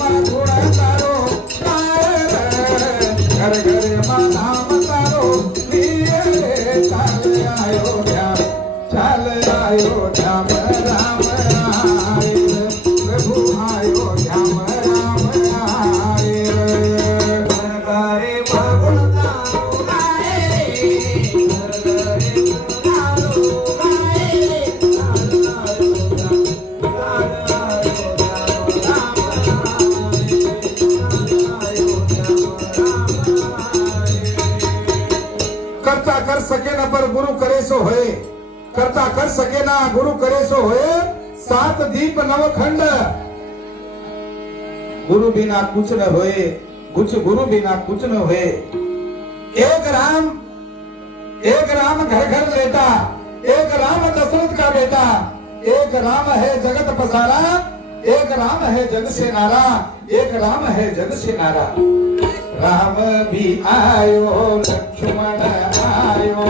માં ગુણ તારો ઘર ઘરે માં નામ તારો ચાલ આયો રામ રામ प्रभु आयो श्याम राम आए करे भगुण तारो आए करता कर सके ना पर गुरु करे सो होए करता कर सके ना गुरु करे सो होए सात दीप नवखंड गुरु बिना कुछ न होए कुछ गुरु बिना कुछ न होए एक राम घर घर लेता एक राम दशरथ का बेटा एक राम है जगत पसारा एक राम है जग से नारा एक राम है जग से नारा राम भी आयो लक्ष्मण आयो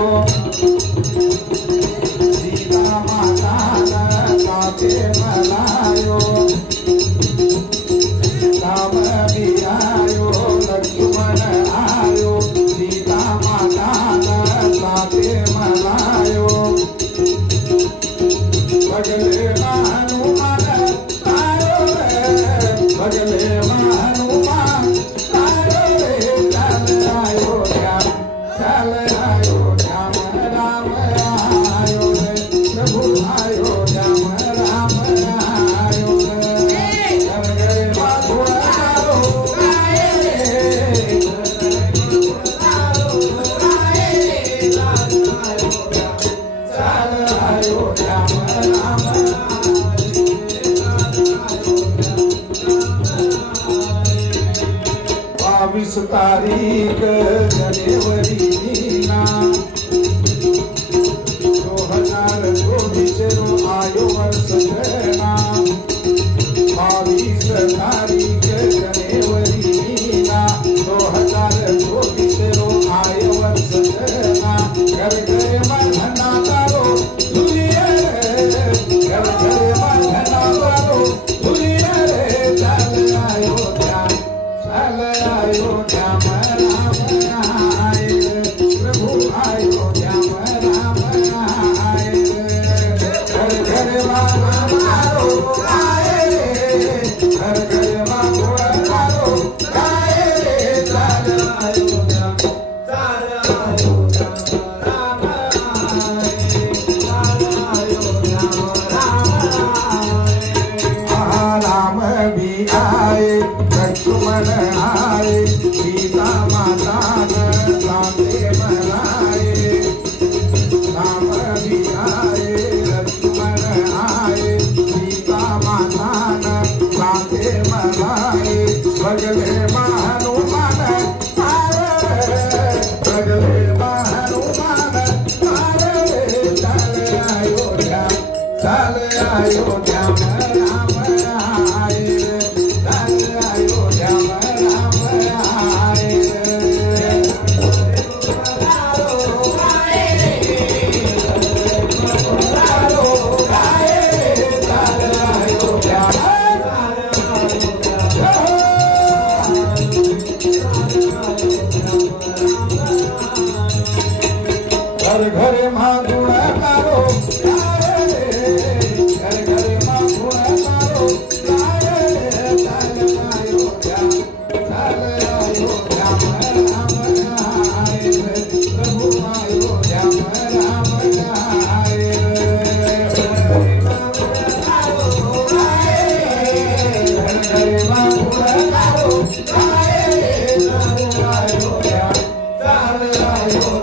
सीता माता साथे मलायो राम भी आयो लक्ष्मण आयो सीता माता साथे मलायो भगले हनुमान तारो भगले हनुमान तारो चल आयो राम राम आयो प्रभु आयो राम आयो घर घर माधुर तारो चल आयो राम 22 तारीख जनवरी ना 2024 रो आयो वर्ष ना 22 तारीख जनवरी ना 2024 रो आयो वर्ष ना घर घर मना तारो दुनिया घर घर मना तारो दुनिया चल आयो चल आयो राम आए प्रभु आयो राम आए घर घर मारो आए घर घर मारो आए चल आयो राम राम भी आए लक्ष्मण आए सीता माता साथे मलाए राम भी आए लक्ष्मण आए सीता माता साथे मलाए भगले हनुमान भगले हनुमान चल आयो राम आए चल आयो राम आए घर घर माधुर तारो घर घर माधुर तारो चल आयो राम आए प्रभु आयो राम आए घर घर माधुर तारो चल आयो